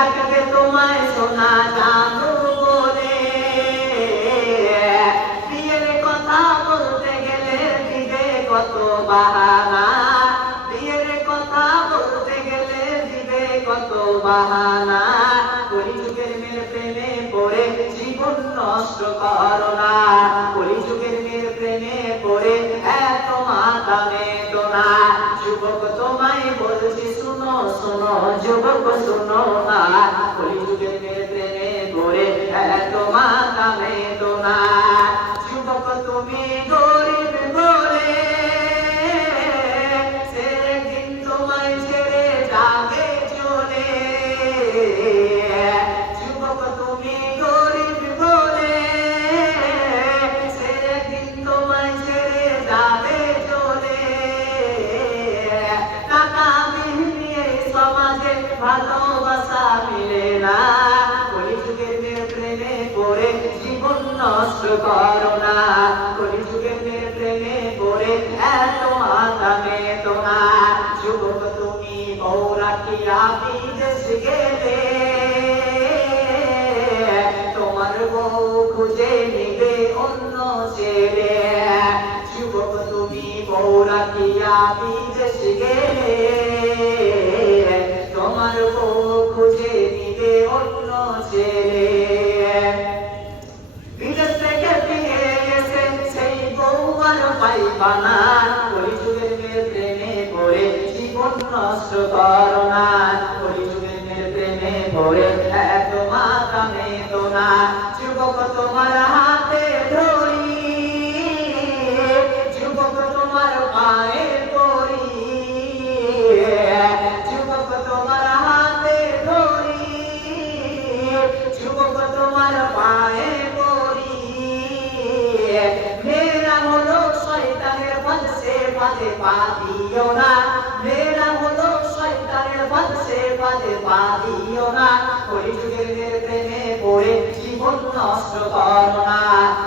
ডাকবে তোমায় সোনা জানু বলে, বিয়ের কথা বলতে গেলে দিবে কত বাহানা, বিয়ের কথা বলতে গেলে দিবে কত বাহানা। কলিযুগের মেয়ের প্রেমে পড়ে জীবন নষ্ট করো না, কলিযুগের মেয়ের প্রেমে পড়ে এত মাথা মেটো না। যুবক তোমায় বলছি শুনো শোনো, যুবক শোনো না, কলিযুগের মেয়ের প্রেমে পড়ে এত মাথা মেটো না। যুবক তুমি গরিব বলে সেদিন তোমায় ছেড়ে যাবে চলে, যুবক তুমি গরিব বলে সেদিন তোমায় ছেড়ে যাবে চলে। টাকা মিলিয়ে সমাজে ভালোবাসা মিলে না, কলিযুগের মেয়ের প্রেমে পড়ে জীবন নষ্ট করো না, কলিযুগের মেয়ের প্রেমে পড়ে এত মাথা মেটো না। যুবক তুমি বউ রাখিয়া বিদেশ গেলে তোমার বউ খুঁজে নিবে অন্য ছেলে, যুবক তুমি বউ রাখিয়া বিদেশ গেলে তোমার বউ খুঁজে নিবে অন্য ছেলে। বিদেশ থেকে ফিরে এসে সেই বউ আর পাইবা না, কলিযুগের মেয়ের প্রেমে পড়ে জীবন নষ্ট করো না, কলিযুগের মেয়ের প্রেমে পড়ে এত মাথা মেটো না। যুবক তোমার হাতে ধরি, যুবক তোমার পায়ে পড়ি, যুবক তোমার হাতে ধরি, যুবক তোমার পায়ে পড়ি। মেয়েরা হলো শয়তানের বশে ফাঁদে পা দিও না, মেয়েরা হলো শয়তানের বশে ফাঁদে পা দিও না, কলিযুগের মেয়ের প্রেমে পড়ে জীবন নষ্ট করো না,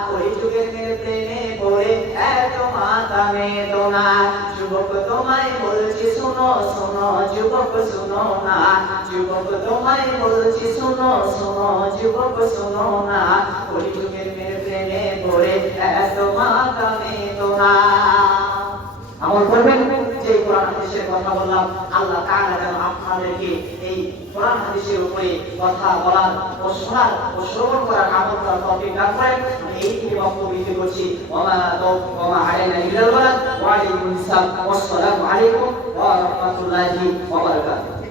কলিযুগের মেয়ের প্রেমে পড়ে এত মাথা মেটো না। যুবক তোমায় বলছি শোনো শোনো, যুবক শোনো না, যুবক তোমায় বলছি শোনো শোনো, যুবক শোনো না, কলিযুগের মেয়ের প্রেমে পড়ে এত মাথা মেটো না। আমল করবেন যে কোরআন হাদিসের কথা বললাম, আল্লাহ তাআলা যেন আপনাদেরকে এই কোরআন হাদিসের উপরে কথা বলার ও শোনার ও শ্রবণ করার আমল করার তৌফিক দান করেন। আমি এই থেকে বক্তব্য দিতে করছি। ওমা আলাইনা ইল্লাল বালাগ ওয়া আলাইকুম আসসালাম ওয়া আসসালামু আলাইকুম ওয়া রাহমাতুল্লাহি ওয়া বারাকাতুহু।